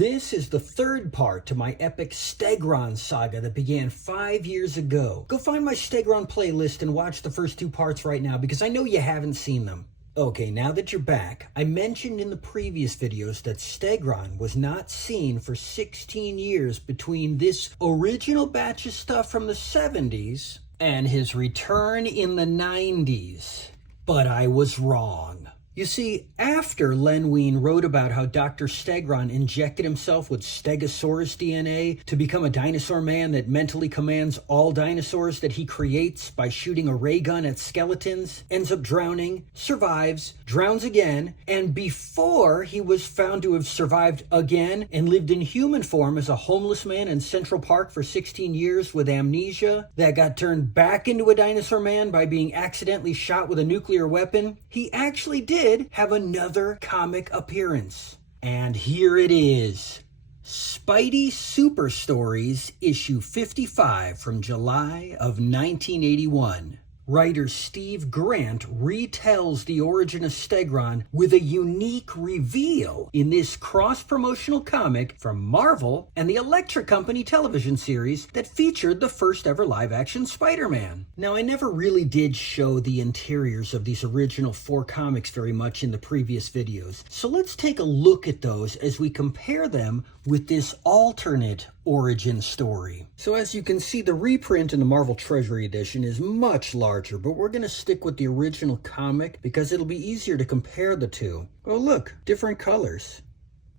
This is the third part to my epic Stegron saga that began 5 years ago. Go find my Stegron playlist and watch the first 2 parts right now because I know you haven't seen them. Okay, now that you're back, I mentioned in the previous videos that Stegron was not seen for 16 years between this original batch of stuff from the 70s and his return in the 90s. But I was wrong. You see, after Len Wein wrote about how Dr. Stegron injected himself with Stegosaurus DNA to become a dinosaur man that mentally commands all dinosaurs that he creates by shooting a ray gun at skeletons, ends up drowning, survives, drowns again, and before he was found to have survived again and lived in human form as a homeless man in Central Park for 16 years with amnesia, that got turned back into a dinosaur man by being accidentally shot with a nuclear weapon, he actually did have another comic appearance. And here it is. Spidey Super Stories, issue 55 from July of 1981. Writer Steve Grant retells the origin of Stegron with a unique reveal in this cross-promotional comic from Marvel and the Electric Company television series that featured the first ever live-action Spider-Man. Now, I never really did show the interiors of these original 4 comics very much in the previous videos, so let's take a look at those as we compare them with this alternate origin story. So as you can see, the reprint in the Marvel Treasury Edition is much larger, but we're going to stick with the original comic because it'll be easier to compare the two. Oh look, different colors.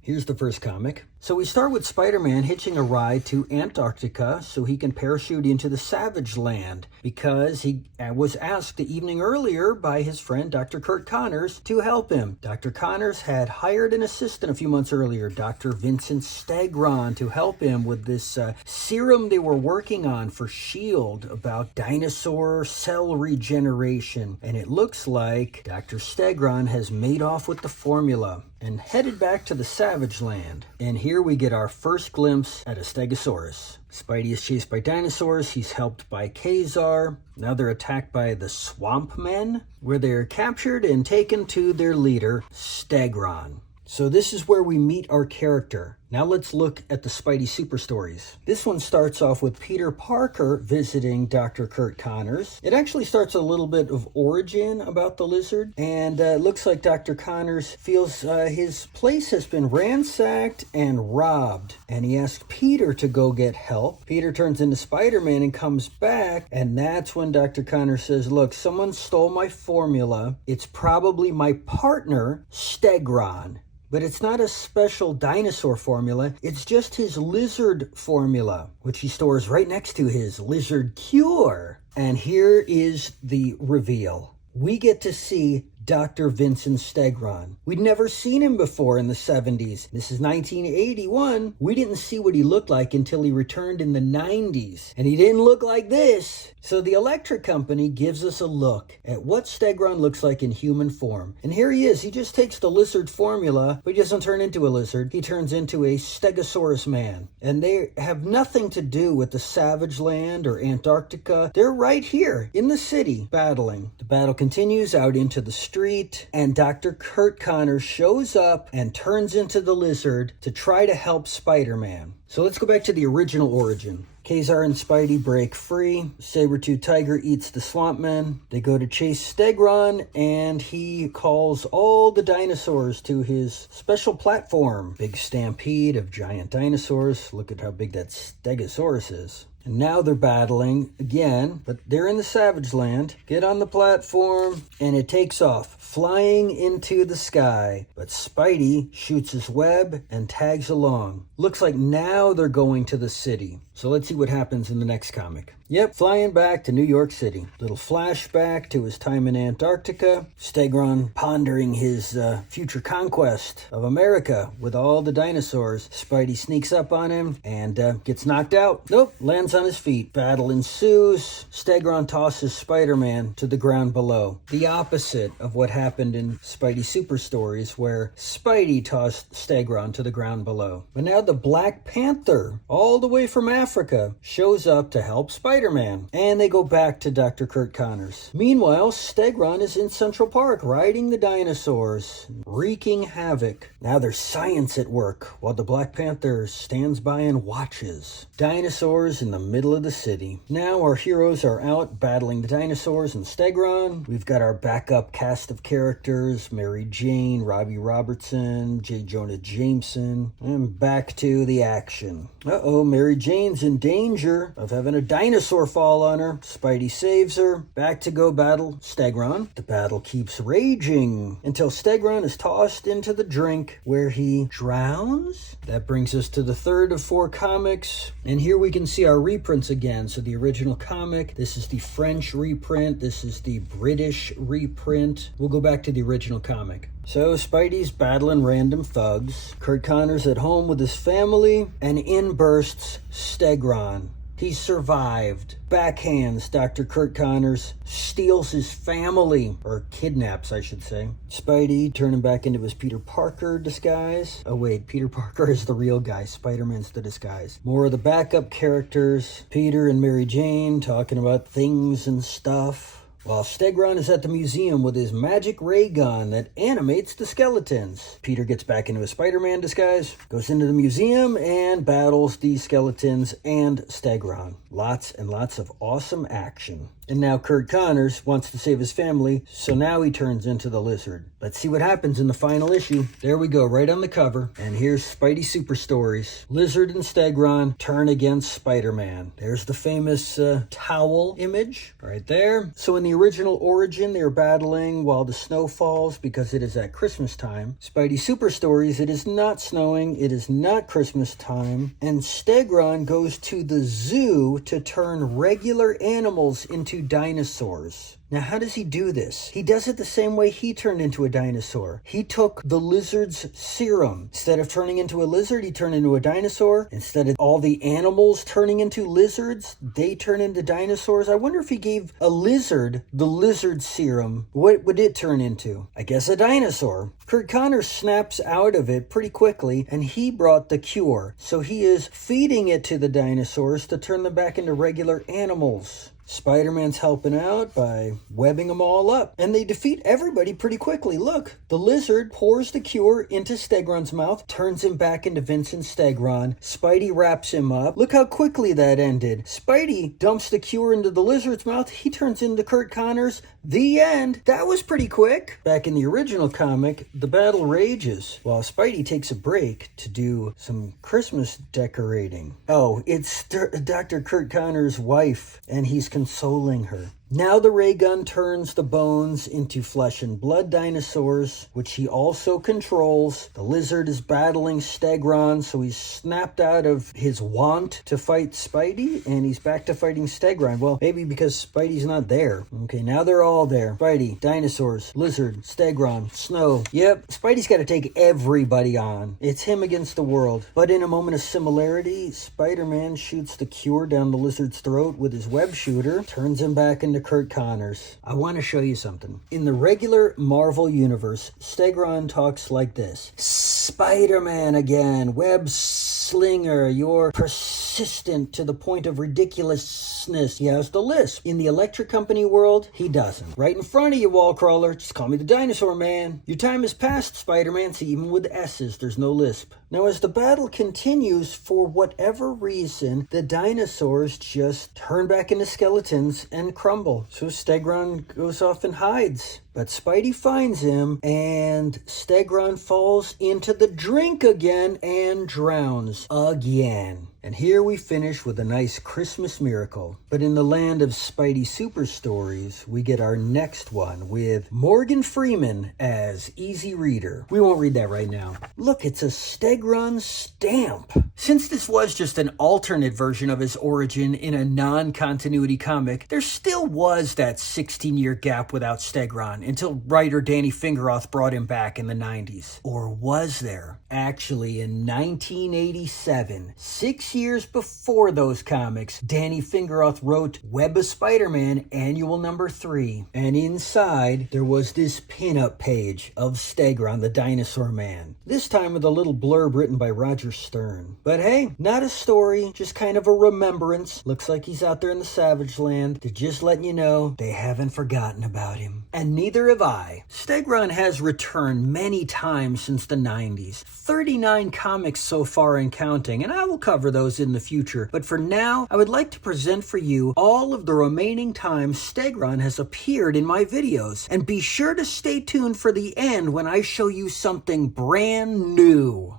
Here's the first comic. So we start with Spider-Man hitching a ride to Antarctica so he can parachute into the Savage Land because he was asked the evening earlier by his friend Dr. Kurt Connors to help him. Dr. Connors had hired an assistant a few months earlier, Dr. Vincent Stegron, to help him with this serum they were working on for S.H.I.E.L.D. about dinosaur cell regeneration. And it looks like Dr. Stegron has made off with the formula and headed back to the Savage Land. And here we get our first glimpse at a Stegosaurus. Spidey is chased by dinosaurs. He's helped by Kazar. Now they're attacked by the Swamp Men, where they're captured and taken to their leader, Stegron. So this is where we meet our character. Now let's look at the Spidey Super Stories. This one starts off with Peter Parker visiting Dr. Kurt Connors. It actually starts a little bit of origin about the lizard, and it looks like Dr. Connors feels his place has been ransacked and robbed, and he asks Peter to go get help. Peter turns into Spider-Man and comes back, and that's when Dr. Connors says, look, someone stole my formula. It's probably my partner, Stegron. But it's not a special dinosaur formula, it's just his lizard formula, which he stores right next to his lizard cure. And here is the reveal. We get to see Dr. Vincent Stegron. We'd never seen him before in the 70s. This is 1981. We didn't see what he looked like until he returned in the 90s. And he didn't look like this. So the Electric Company gives us a look at what Stegron looks like in human form. And here he is. He just takes the lizard formula, but he doesn't turn into a lizard. He turns into a Stegosaurus man. And they have nothing to do with the Savage Land or Antarctica. They're right here in the city battling. The battle continues out into the street, and Dr. Kurt Connors shows up and turns into the lizard to try to help Spider-Man. So let's go back to the original origin. Kazar and Spidey break free. Saber-tooth Tiger eats the Swamp Men. They go to chase Stegron, and he calls all the dinosaurs to his special platform. Big stampede of giant dinosaurs. Look at how big that Stegosaurus is. And now they're battling again, but they're in the Savage Land. Get on the platform, and it takes off, flying into the sky. But Spidey shoots his web and tags along. Looks like now they're going to the city. So let's see what happens in the next comic. Yep, flying back to New York City. Little flashback to his time in Antarctica. Stegron pondering his future conquest of America with all the dinosaurs. Spidey sneaks up on him and gets knocked out. Nope, lands on his feet. Battle ensues. Stegron tosses Spider-Man to the ground below. The opposite of what happened in Spidey Super Stories, where Spidey tossed Stegron to the ground below. But now the Black Panther, all the way from Africa, shows up to help Spider-Man. And they go back to Dr. Kurt Connors. Meanwhile, Stegron is in Central Park, riding the dinosaurs, wreaking havoc. Now there's science at work, while the Black Panther stands by and watches. Dinosaurs in the middle of the city. Now our heroes are out battling the dinosaurs and Stegron. We've got our backup cast of characters, Mary Jane, Robbie Robertson, J. Jonah Jameson, and back to the action. Uh-oh, Mary Jane's in danger of having a dinosaur fall on her. Spidey saves her. Back to go battle Stegron. The battle keeps raging until Stegron is tossed into the drink where he drowns. That brings us to the third of 4 comics. And here we can see our reprints again. So the original comic, this is the French reprint, this is the British reprint. We'll go back to the original comic. So Spidey's battling random thugs. Kurt Connors at home with his family, and in bursts Stegron. He survived. Backhands Dr. Kurt Connors, steals his family, or kidnaps, I should say. Spidey turning back into his Peter Parker disguise. Oh wait, Peter Parker is the real guy. Spider-Man's the disguise. More of the backup characters. Peter and Mary Jane talking about things and stuff. While Stegron is at the museum with his magic ray gun that animates the skeletons. Peter gets back into his Spider-Man disguise, goes into the museum, and battles the skeletons and Stegron. Lots and lots of awesome action. And now Kurt Connors wants to save his family, so now he turns into the Lizard. Let's see what happens in the final issue. There we go, right on the cover. And here's Spidey Super Stories. Lizard and Stegron turn against Spider-Man. There's the famous towel image right there. So in the original origin, they're battling while the snow falls because it is at Christmas time. Spidey Super Stories, it is not snowing, it is not Christmas time, and Stegron goes to the zoo to turn regular animals into dinosaurs. Now, how does he do this? He does it the same way he turned into a dinosaur. He took the lizard's serum. Instead of turning into a lizard, he turned into a dinosaur. Instead of all the animals turning into lizards, they turn into dinosaurs. I wonder if he gave a lizard the lizard serum, what would it turn into? I guess a dinosaur. Kurt Connors snaps out of it pretty quickly, and he brought the cure. So he is feeding it to the dinosaurs to turn them back into regular animals. Spider-Man's helping out by webbing them all up. And they defeat everybody pretty quickly. Look, the lizard pours the cure into Stegron's mouth, turns him back into Vincent Stegron. Spidey wraps him up. Look how quickly that ended. Spidey dumps the cure into the lizard's mouth. He turns into Kurt Connors. The end. That was pretty quick. Back in the original comic, the battle rages while Spidey takes a break to do some Christmas decorating. Oh, it's Dr. Kurt Connors' wife, and he's consoling her. Now the ray gun turns the bones into flesh and blood dinosaurs, which he also controls. The lizard is battling Stegron, so he's snapped out of his want to fight Spidey, and he's back to fighting Stegron. Well, maybe because Spidey's not there. Okay, now they're all there. Spidey, dinosaurs, lizard, Stegron, snow. Yep, Spidey's got to take everybody on. It's him against the world. But in a moment of similarity, Spider-Man shoots the cure down the lizard's throat with his web shooter, turns him back into Kurt Connors. I want to show you something. In the regular Marvel universe, Stegron talks like this. Spider-Man again, web slinger, you're persistent to the point of ridiculousness. He has the lisp. In the Electric Company world, he doesn't. Right in front of you, wall crawler, just call me the Dinosaur Man. Your time has passed, Spider-Man, so even with S's, there's no lisp. Now, as the battle continues, for whatever reason, the dinosaurs just turn back into skeletons and crumble. So Stegron goes off and hides. But Spidey finds him, and Stegron falls into the drink again and drowns again. And here we finish with a nice Christmas miracle. But in the land of Spidey Super Stories, we get our next one with Morgan Freeman as Easy Reader. We won't read that right now. Look, it's a Stegron stamp. Since this was just an alternate version of his origin in a non-continuity comic, there still was that 16-year gap without Stegron until writer Danny Fingeroth brought him back in the 90s. Or was there? Actually, in 1987, 6 years before those comics, Danny Fingeroth wrote Web of Spider-Man Annual Number 3. And inside, there was this pinup page of Stegron, the Dinosaur Man. This time with a little blurb written by Roger Stern. But hey, not a story, just kind of a remembrance. Looks like he's out there in the Savage Land. They're just letting you know they haven't forgotten about him. And neither have I. Stegron has returned many times since the 90s. 39 comics so far and counting, and I will cover those in the future. But for now, I would like to present for you all of the remaining times Stegron has appeared in my videos. And be sure to stay tuned for the end when I show you something brand new.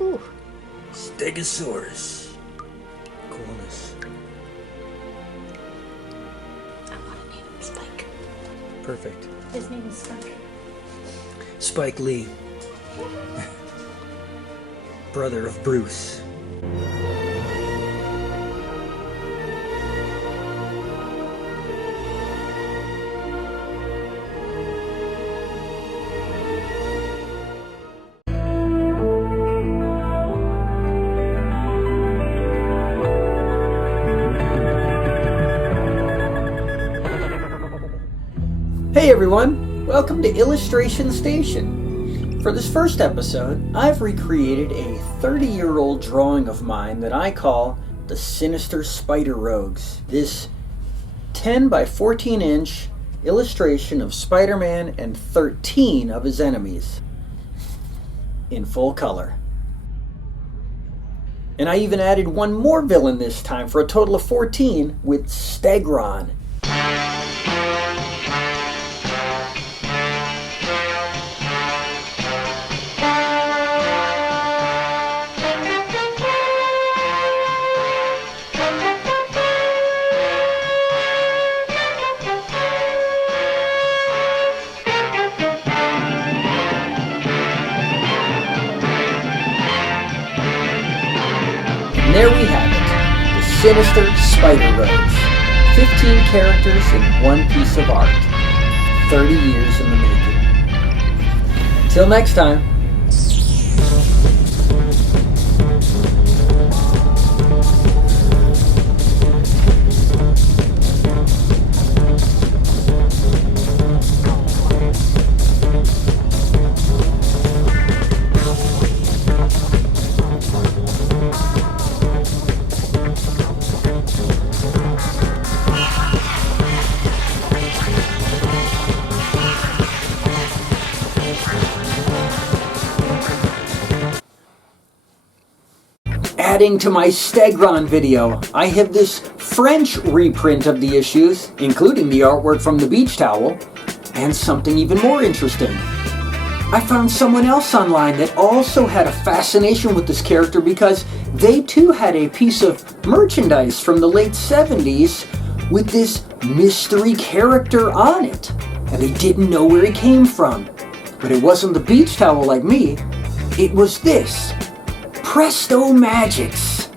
Ooh. Stegosaurus. Coolness. I want to name him Spike. Perfect. His name is Spike. Spike Lee. Brother of Bruce. Hey everyone, welcome to Illustration Station. For this first episode, I've recreated a 30-year-old drawing of mine that I call the Sinister Spider Rogues. This 10 by 14 inch illustration of Spider-Man and 13 of his enemies in full color. And I even added one more villain this time for a total of 14 with Stegron. And there we have it, the Sinister Spider Rogues. 15 characters in one piece of art. 30 years in the making. Until next time. Adding to my Stegron video, I have this French reprint of the issues, including the artwork from the beach towel, and something even more interesting. I found someone else online that also had a fascination with this character because they too had a piece of merchandise from the late 70s with this mystery character on it, and they didn't know where he came from. But it wasn't the beach towel like me, it was this. Presto Magics.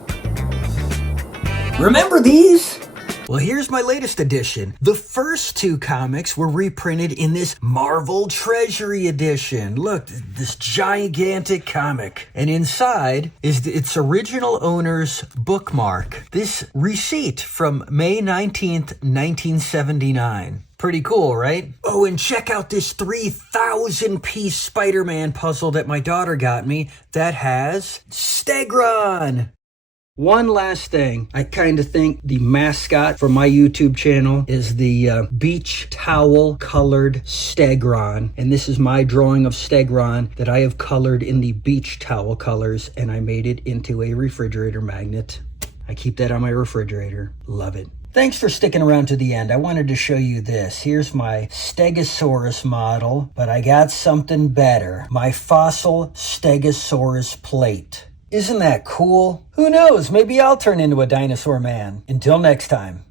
Remember these? Well, here's my latest edition. The first two comics were reprinted in this Marvel Treasury edition. Look, this gigantic comic. And inside is its original owner's bookmark. This receipt from May 19th, 1979. Pretty cool, right? Oh, and check out this 3,000 piece Spider-Man puzzle that my daughter got me that has Stegron. One last thing, I kind of think the mascot for my YouTube channel is the beach towel colored Stegron. And this is my drawing of Stegron that I have colored in the beach towel colors, and I made it into a refrigerator magnet. I keep that on my refrigerator. Love it. Thanks for sticking around to the end. I wanted to show you this. Here's my Stegosaurus model, but I got something better. My fossil Stegosaurus plate. Isn't that cool? Who knows? Maybe I'll turn into a dinosaur man. Until next time.